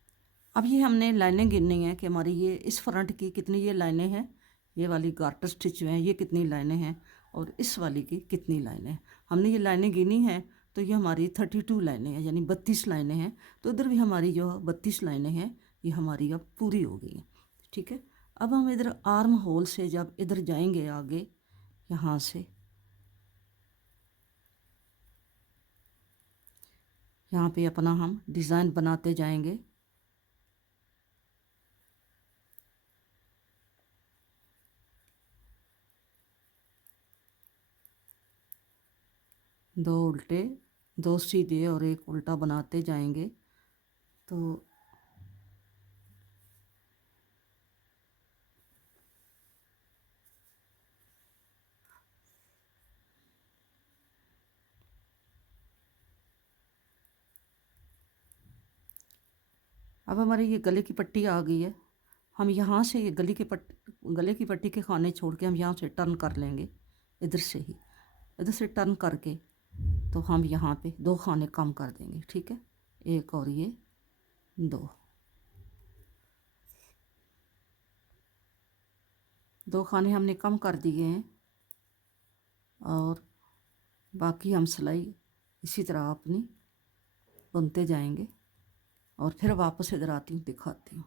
अब ये हमने लाइनें गिननी है कि हमारी ये इस फ्रंट की कितनी ये लाइनें हैं, ये वाली गार्टर स्टिच में ये कितनी लाइनें हैं और इस वाली की कितनी लाइनें हैं। हमने ये लाइनें गिनी है तो ये हमारी 32 लाइनें हैं, यानी 32 लाइनें हैं। तो इधर भी हमारी जो 32 लाइनें हैं ये हमारी अब पूरी हो गई हैं। ठीक है, अब हम इधर आर्म होल से जब इधर जाएंगे आगे, यहाँ से यहाँ पे अपना हम डिज़ाइन बनाते जाएंगे। दो उल्टे, 2 सीधे और एक उल्टा बनाते जाएंगे। तो अब हमारी ये गले की पट्टी आ गई है। हम यहाँ से ये गले की पट्टी के खाने छोड़ के हम यहाँ से टर्न कर लेंगे, इधर से ही इधर से टर्न करके तो हम यहाँ पे 2 खाने कम कर देंगे। ठीक है, एक और ये 2 खाने हमने कम कर दिए हैं, और बाकी हम सिलाई इसी तरह अपनी बुनते जाएंगे। और फिर वापस इधर आती हूँ, दिखाती हूँ।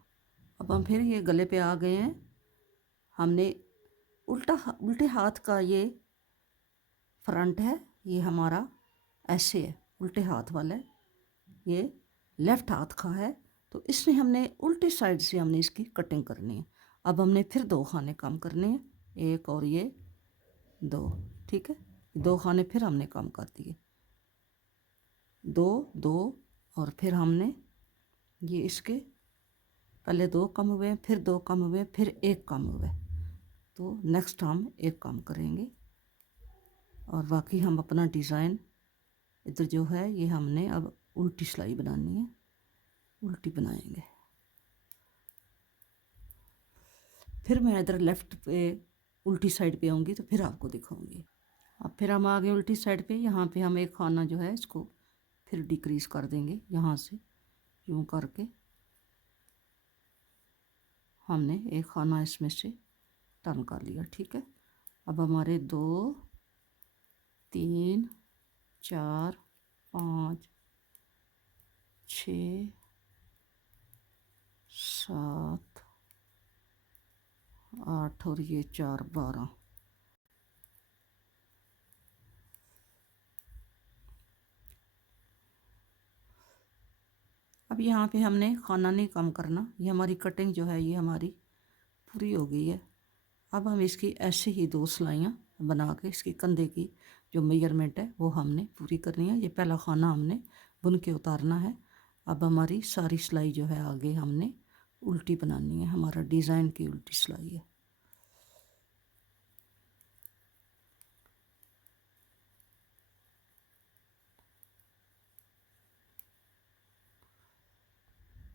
अब हम फिर ये गले पे आ गए हैं। हमने उल्टे हाथ का ये फ्रंट है, ये हमारा ऐसे है, उल्टे हाथ वाला है, ये लेफ़्ट हाथ का है। तो इसमें हमने उल्टी साइड से हमने इसकी कटिंग करनी है। अब हमने फिर 2 खाने कम करने हैं, एक और ये 2। ठीक है, 2 खाने फिर हमने कम कर दिए, 2 2, और फिर हमने ये इसके पहले 2 कम हुए, फिर 2 कम हुए, फिर 1 कम हुए। तो नेक्स्ट हम 1 कम करेंगे, और बाकी हम अपना डिज़ाइन इधर जो है ये हमने अब उल्टी सिलाई बनानी है, उल्टी बनाएंगे। फिर मैं इधर लेफ़्ट पे उल्टी साइड पे आऊँगी तो फिर आपको दिखाऊंगी। अब फिर हम आ गए उल्टी साइड पे। यहाँ पे हम एक खाना जो है इसको फिर डिक्रीज़ कर देंगे, यहाँ से यूँ करके हमने एक खाना इसमें से टर्न कर लिया। ठीक है, अब हमारे 2 3 4 5 6 7 8 और ये 4 12। अब यहाँ पे हमने खाना नहीं कम करना, ये हमारी कटिंग जो है ये हमारी पूरी हो गई है। अब हम इसकी ऐसे ही 2 सिलाइयाँ बना के इसकी कंधे की जो मेजरमेंट है वो हमने पूरी करनी है। ये पहला खाना हमने बुन के उतारना है। अब हमारी सारी सिलाई जो है आगे हमने उल्टी बनानी है, हमारा डिज़ाइन की उल्टी सिलाई है।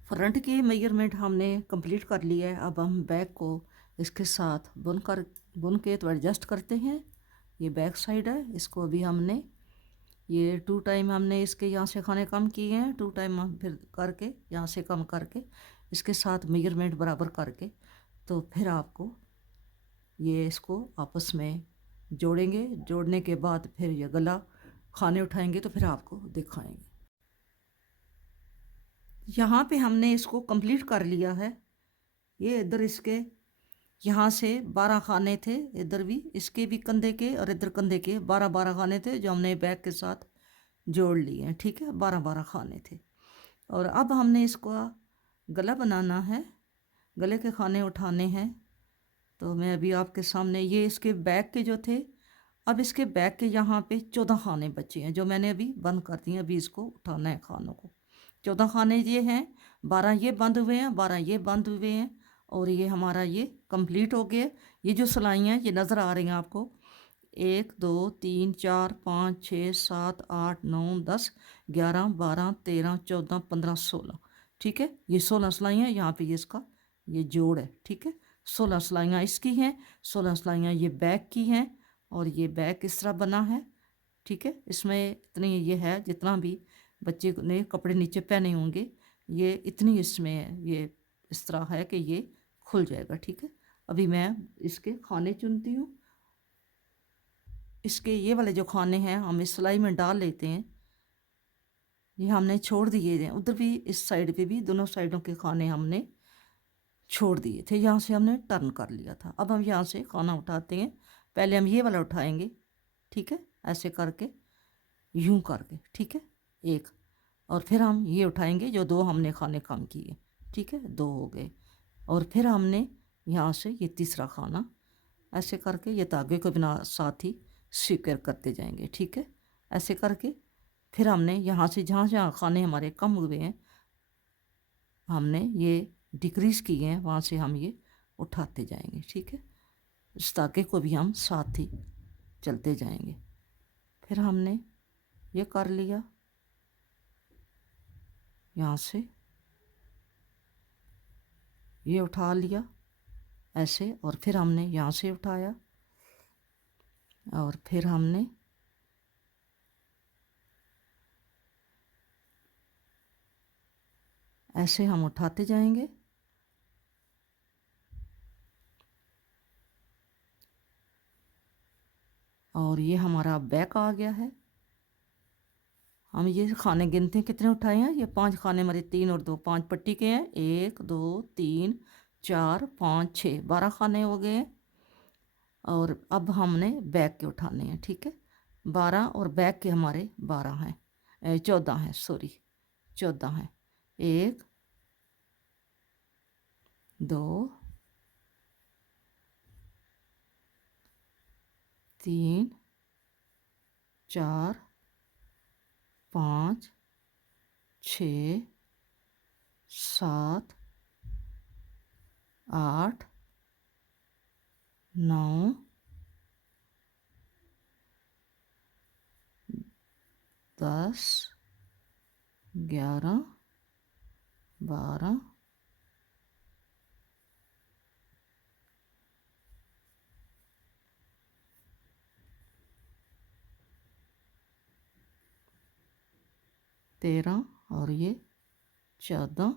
फ्रंट की मेजरमेंट हमने कंप्लीट कर लिया है। अब हम बैक को इसके साथ बुन के तो एडजस्ट करते हैं। ये बैक साइड है, इसको अभी हमने ये 2 टाइम हमने इसके यहाँ से खाने कम किए हैं, 2 टाइम हम फिर करके यहाँ से कम करके इसके साथ मेजरमेंट बराबर करके तो फिर आपको ये इसको आपस में जोड़ेंगे। जोड़ने के बाद फिर ये गला खाने उठाएंगे तो फिर आपको दिखाएंगे। यहाँ पे हमने इसको कंप्लीट कर लिया है। ये इधर इसके यहाँ से 12 खाने थे, इधर भी इसके भी कंधे के और इधर कंधे के 12-12 खाने थे जो हमने बैग के साथ जोड़ लिए हैं। ठीक है, 12-12 खाने थे। और अब हमने इसको गला बनाना है, गले के खाने उठाने हैं। तो मैं अभी आपके सामने, ये इसके बैग के जो थे, अब इसके बैग के यहाँ पे 14 खाने बचे हैं जो मैंने अभी बंद कर दिए। अभी इसको उठाना है खानों को। 14 खाने ये हैं, 12 ये बंद हुए हैं, 12 ये बंद हुए हैं, और ये हमारा ये कंप्लीट हो गया। ये जो सिलाइयाँ ये नज़र आ रही हैं आपको, 1 2 3 4 5 6 7 8 9 10 11 12 13 14 15 16। ठीक है, ये 16 सिलाइयाँ यहाँ पे ये इसका ये जोड़ है। ठीक है, 16 सिलाइयाँ इसकी हैं, 16 सिलाइयाँ ये बैग की हैं, और ये बैग किस तरह बना है। ठीक है, इसमें इतनी ये है, जितना भी बच्चे ने कपड़े नीचे पहने होंगे ये इतनी इसमें है, ये इस तरह है कि ये खुल जाएगा। ठीक है, अभी मैं इसके खाने चुनती हूँ। इसके ये वाले जो खाने हैं हम इस सिलाई में डाल लेते हैं। ये हमने छोड़ दिए थे, उधर भी इस साइड पे भी दोनों साइडों के खाने हमने छोड़ दिए थे, यहाँ से हमने टर्न कर लिया था। अब हम यहाँ से खाना उठाते हैं। पहले हम ये वाला उठाएंगे। ठीक है, ऐसे करके, यूं करके। ठीक है, एक, और फिर हम ये उठाएंगे जो 2 हमने खाने कम किए। ठीक है, 2 हो गए, और फिर हमने यहाँ से ये तीसरा खाना ऐसे करके ये धागे को बिना साथ ही स्क्वायर करते जाएंगे। ठीक है, ऐसे करके फिर हमने यहाँ से जहाँ जहाँ खाने हमारे कम हुए हैं हमने ये डिक्रीज किए हैं, वहाँ से हम ये उठाते जाएंगे। ठीक है, इस धागे को भी हम साथ ही चलते जाएंगे। फिर हमने ये कर लिया यहाँ से, ये उठा लिया ऐसे, और फिर हमने यहाँ से उठाया, और फिर हमने ऐसे हम उठाते जाएंगे। और ये हमारा बैक आ गया है। हम ये खाने गिनते हैं कितने उठाए हैं। ये 5 खाने हमारे, 3 और 2 5 पट्टी के हैं। 1 2 3 4 5 6 12 खाने हो गए हैं। और अब हमने बैक के उठाने हैं। ठीक है, 12 और बैक के हमारे 12 हैं, 14 हैं, सॉरी 14 हैं। 1 2 3 4 5 6 7 8 9 10 11 12 13 और ये 14।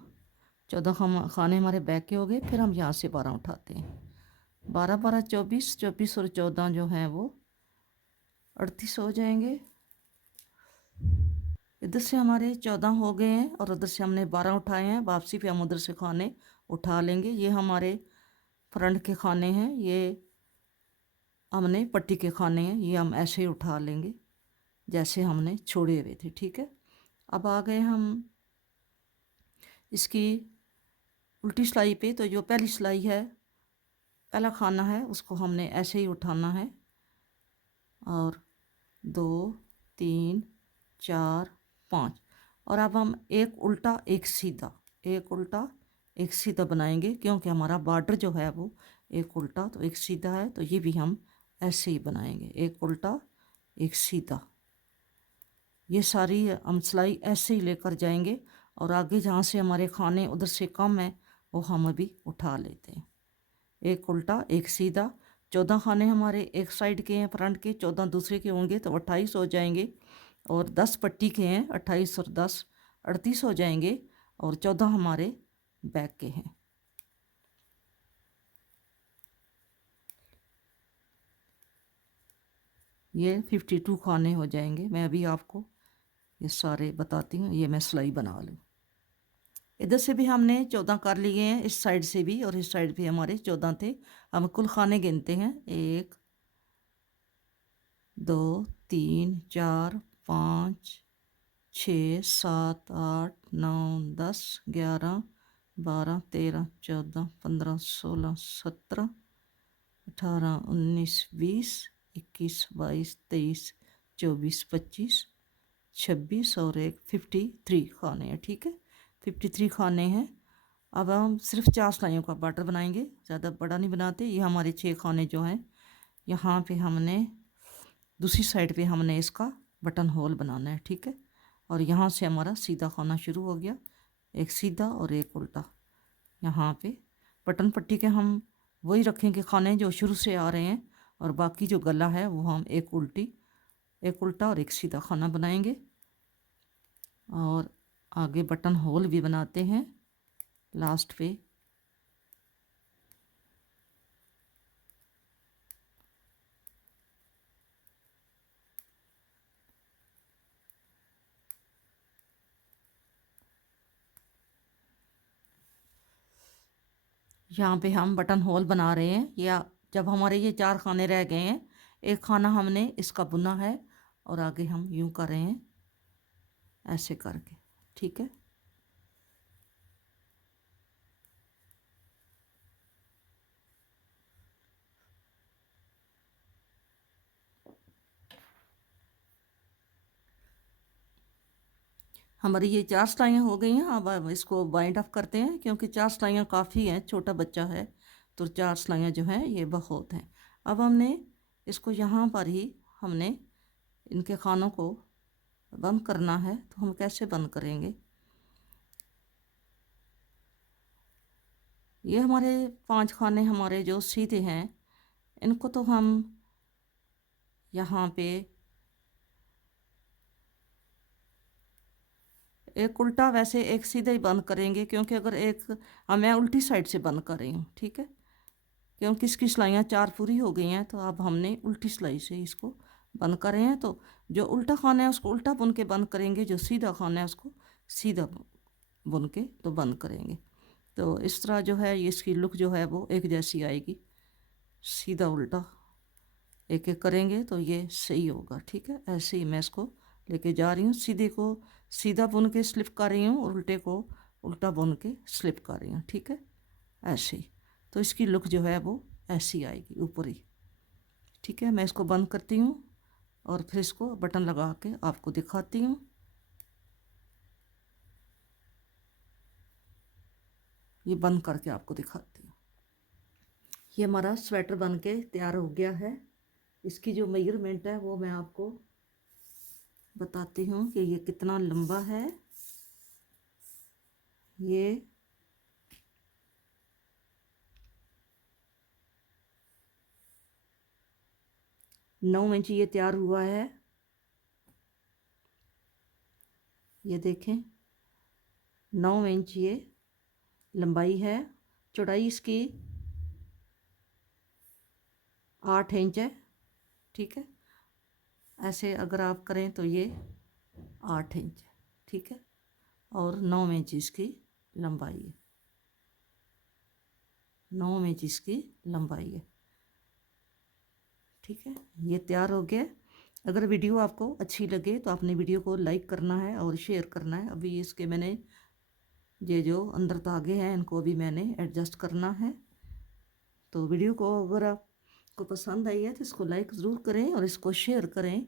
14 हम खाने हमारे बैक के हो गए। फिर हम यहाँ से 12 उठाते हैं। 12 12 24, 24 और 14 जो हैं वो 38 हो जाएंगे। इधर से हमारे 14 हो गए हैं और उधर से हमने 12 उठाए हैं। वापसी पे हम उधर से खाने उठा लेंगे। ये हमारे फ्रंट के खाने हैं, ये हमने पट्टी के खाने हैं, ये हम ऐसे ही उठा लेंगे जैसे हमने छोड़े हुए थे। ठीक है, अब आ गए हम इसकी उल्टी सिलाई पे। तो जो पहली सिलाई है, पहला खाना है, उसको हमने ऐसे ही उठाना है, और 2 3 4 5, और अब हम एक उल्टा एक सीधा, एक उल्टा एक सीधा बनाएंगे, क्योंकि हमारा बॉर्डर जो है वो एक उल्टा तो एक सीधा है। तो ये भी हम ऐसे ही बनाएंगे, एक उल्टा एक सीधा। ये सारी हम सिलाई ऐसे ही लेकर जाएंगे, और आगे जहाँ से हमारे खाने उधर से कम है वो हम अभी उठा लेते हैं। एक उल्टा एक सीधा। 14 खाने हमारे एक साइड के हैं फ्रंट के, 14 दूसरे के होंगे तो 28 हो जाएंगे। और 10 पट्टी के हैं, 28 और 10 38 हो जाएंगे। और 14 हमारे बैक के हैं। ये 52 खाने हो जाएंगे। मैं अभी आपको ये सारे बताती हूँ, ये मैं सिलाई बना लूँ। इधर से भी हमने 14 कर लिए हैं, इस साइड से भी, और इस साइड भी हमारे 14 थे। हम कुल खाने गिनते हैं, 1 2 3 4 5 6 7 8 9 10 11 12 13 14 15 16 17 18 19 20 21 22 23 24 25 26 और एक 53 खाने हैं। ठीक है, 53 खाने हैं। अब हम सिर्फ 4 सिलाइयों का बॉर्डर बनाएंगे, ज़्यादा बड़ा नहीं बनाते। ये हमारे 6 खाने जो हैं, यहाँ पे हमने दूसरी साइड पे हमने इसका बटन होल बनाना है। ठीक है, और यहाँ से हमारा सीधा खाना शुरू हो गया, एक सीधा और एक उल्टा। यहाँ पे बटन पट्टी के हम वही रखेंगे खाने जो शुरू से आ रहे हैं, और बाकी जो गला है वो हम एक उल्टा और एक सीधा खाना बनाएंगे। और आगे बटन होल भी बनाते हैं लास्ट पे। यहाँ पे हम बटन होल बना रहे हैं, या जब हमारे ये 4 खाने रह गए हैं, एक खाना हमने इसका बुना है, और आगे हम यूं कर रहे हैं ऐसे करके। ठीक है, हमारी ये 4 सिलाइयाँ हो गई हैं। अब इसको बाइंड अप करते हैं, क्योंकि 4 सिलाइयाँ काफ़ी हैं, छोटा बच्चा है तो 4 सिलाइयाँ जो हैं ये बहुत हैं। अब हमने इसको यहाँ पर ही हमने इनके खानों को बंद करना है। तो हम कैसे बंद करेंगे? ये हमारे 5 खाने हमारे जो सीधे हैं, इनको तो हम यहाँ पे एक उल्टा वैसे एक सीधा ही बंद करेंगे, क्योंकि अगर एक मैं उल्टी साइड से बंद कर रही हूँ। ठीक है, क्योंकि इसकी सिलाइयाँ 4 पूरी हो गई हैं, तो अब हमने उल्टी सिलाई से इसको बंद कर रहे हैं। तो जो उल्टा खाना है उसको उल्टा बुन के बंद करेंगे, जो सीधा खाना है उसको सीधा बुन के तो बंद करेंगे। तो इस तरह जो है ये इसकी लुक जो है वो एक जैसी आएगी। सीधा उल्टा एक एक करेंगे तो ये सही होगा। ठीक है, ऐसे ही मैं इसको लेके जा रही हूँ। सीधे को सीधा बुन के स्लिप कर रही हूँ, और उल्टे को उल्टा बुन के स्लिप कर रही हूँ। ठीक है, ऐसे ही। तो इसकी लुक जो है वो ऐसी आएगी ऊपरी। ठीक है, मैं इसको बंद करती हूँ और फिर इसको बटन लगा के आपको दिखाती हूँ। ये बंद करके आपको दिखाती हूँ। ये हमारा स्वेटर बन के तैयार हो गया है। इसकी जो मेजरमेंट है वो मैं आपको बताती हूँ कि ये कितना लंबा है। ये 9 इंच ये तैयार हुआ है। ये देखें, 9 इंच ये लंबाई है। चौड़ाई इसकी 8 इंच है। ठीक है, ऐसे अगर आप करें तो ये 8 इंच है। ठीक है, और 9 इंच इसकी लंबाई है। 9 इंच इसकी लंबाई है। ठीक है, ये तैयार हो गया। अगर वीडियो आपको अच्छी लगे तो आपने वीडियो को लाइक करना है और शेयर करना है। अभी इसके मैंने ये जो अंदर धागे हैं इनको भी मैंने एडजस्ट करना है। तो वीडियो को अगर आपको पसंद आई है तो इसको लाइक ज़रूर करें और इसको शेयर करें।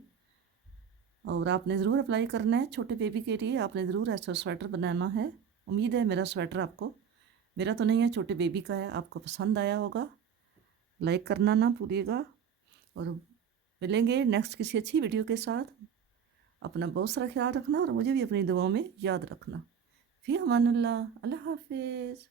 और आपने ज़रूर अप्लाई करना है, छोटे बेबी के लिए आपने ज़रूर ऐसा स्वेटर बनाना है। उम्मीद है मेरा स्वेटर आपको, मेरा तो नहीं है, छोटे बेबी का है, आपको पसंद आया होगा। लाइक करना ना भूलिएगा, और मिलेंगे नेक्स्ट किसी अच्छी वीडियो के साथ। अपना बहुत सारा ख्याल रखना और मुझे भी अपनी दुआओं में याद रखना। फ़ी अमानुल्लाह, अल्लाह हाफिज़।